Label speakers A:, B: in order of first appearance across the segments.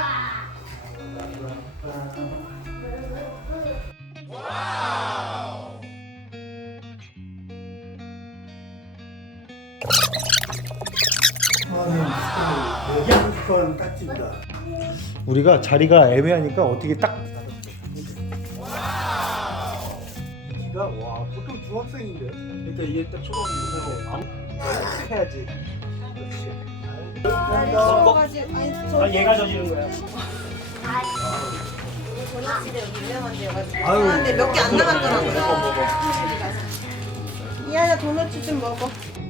A: 우리가 자리가 애매하니까 어떻게 딱 이기가 와 보통 중학생인데 일단 얘 딱 초등학교 해야지.
B: 아, 얘가 저지른 거야.
C: 도넛집에 여기 유명한 데여가지고.
A: 아유.
C: 근데 몇 개 안 남았더라고요. 이하나 도넛 좀 먹어.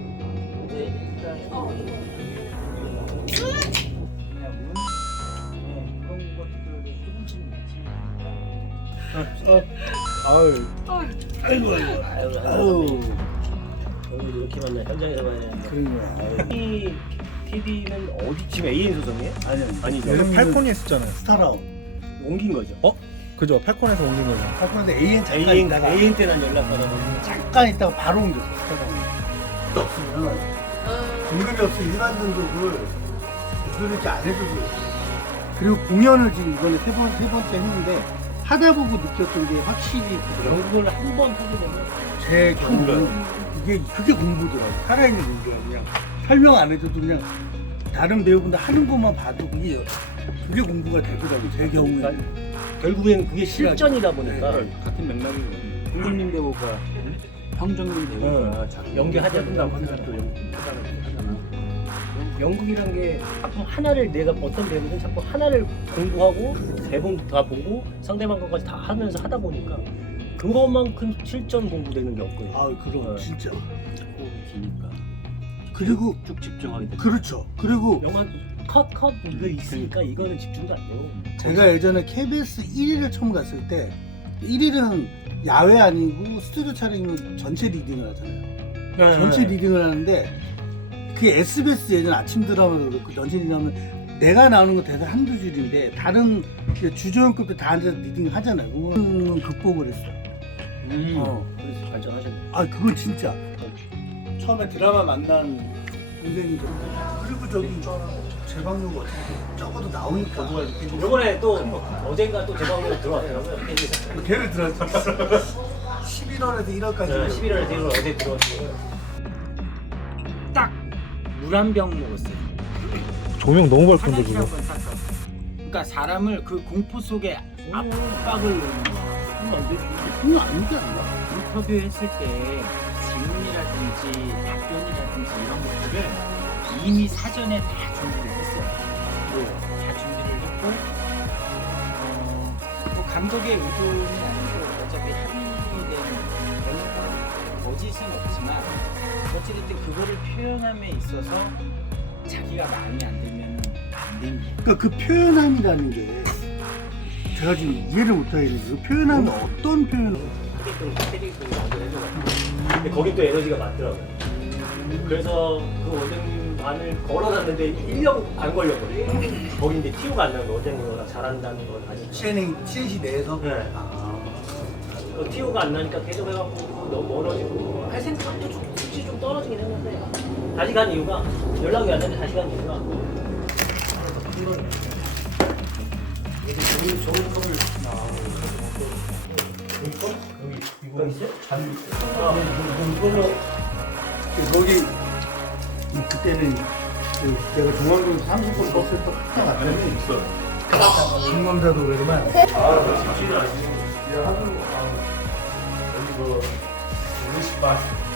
A: 아유
B: 아이고, 아이고. 오늘 이렇게 만나 현장에서 봐야 되는데.
A: 그러네.
B: 이 TV는 어디쯤 AN 소송이에요? 아니죠.
A: 얘는 팔콘이 했었잖아요. 스타라운.
B: 옮긴 거죠.
A: 그죠? 팔콘에서 옮긴 거죠. 팔콘에서 AN 잠깐
B: AN,
A: 있다가
B: AN 때 난 연락 받아가지고.
A: 잠깐 있다가 바로 옮겼어. 스타라운. 없으면 공급이 없어 일반 등급을 그렇게 안 해줘도. 그리고 공연을 지금 이번에 세 번째 했는데 하다 보고 느꼈던 게 확실히
B: 연극을 한 번 하게 되면
A: 제 경우는 그게 공부더라고요. 살아있는 공부야. 그냥 설명 안 해줘도 그냥 다른 배우분들 하는 것만 봐도 그게 공부가 되더라고요. 제 경우는.
B: 결국엔 그게 실전이다 보니까
D: 같은 맥락이거든요. 홍금님 배우가 황정민 배우가 자기
B: 연기하지 않는다고 하잖아. 또 연극하잖아. 연극이란 게 작품 하나를 내가 어떤 배우든 작품 하나를 공부하고 대본도 다 보고 상대방 것까지 다 하면서 하다 보니까 그것만큼 실전 공부되는 게 없거든요.
A: 아, 그럼 진짜.
D: 호흡이 기니까
A: 그리고
D: 쭉 집중하게 되죠.
A: 그렇죠. 그리고
B: 영화 컷 이거 있으니까 이거는 집중도 안 돼요.
A: 제가 예전에 KBS 1위를 처음 갔을 때 1위는 야외 아니고 스튜디오 촬영이면 전체 리딩을 하잖아요. 전체 리딩을 하는데 그 SBS 예전 아침 드라마도 그렇고 전체 리딩하면 내가 나오는 거 대사 한두 줄인데 다른 주조연급들 다 앉아서 리딩 하잖아요. 그거는 극복을 했어요.
B: 그래서 발전하셨네.
A: 아 그건 진짜 처음에 드라마 만난 동생이거든요. 그리고 저기 제 방송 어떻게 적어도 나오니까
B: 요번에 또 어젠가 또 제 방송에 들어왔더라고요.
A: 걔를 들었어. 11월에서 1월까지
B: 11월에 대로 어제 들어왔어요.
D: 딱 물 한 병 먹었어요.
A: 조명 너무 밝은데
D: 화장실 한번 샀어. 그러니까 사람을 그 공포 속에 압박을 넣는 거야.
A: 그건 아니지 않나?
D: 인터뷰했을 때 질문이라든지 답변이라든지 이런 것들을 이미 사전에 다 준비를 했어요. 다 준비를 했고 뭐 감독의 의도는 아니고 어차피 합의된 거짓은 없지만 어찌됐든 그거를 표현함에 있어서 자기가 마음에 안 들면 안 됩니다.
A: 그러니까 그 표현함이라는 게 제가 지금 이해를 못하겠는데 그 표현함이 어떤 표현을
B: 캐릭터를 완전 해줘가지고. 근데 거긴 또 에너지가 많더라고요. 그래서 그 원장님안을 걸어놨는데 1년 안 걸렸거든요. 거기 이제 티오가 안 나는 거, 원장님보다 잘한다는 건 아니까.
A: CNC 내에서
B: 네. 티오가 안 나니까 계속 해갖고 너무 멀어지고 할 생각도 좀 솔직히 좀 떨어지긴 했는데 다시 간 이유가 연락이 왔는데 다시 간 이유가 이게 좋은 컵을 이거 있어요? 잔 이걸로
A: 거기 그때는 제가 중앙동 30분 버스를 또 갔다 왔더니 중검사도 그러지만
B: 쉽지는 않지.
E: 야, 하도, 여기 뭐, 50바.